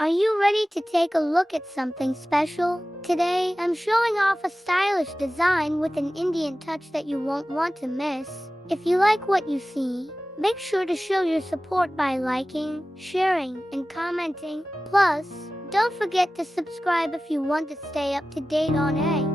Are you ready to take a look at something special? Today, I'm showing off a stylish design with an Indian touch that you won't want to miss. If you like what you see, make sure to show your support by liking, sharing, and commenting. Plus, don't forget to subscribe if you want to stay up to date on A.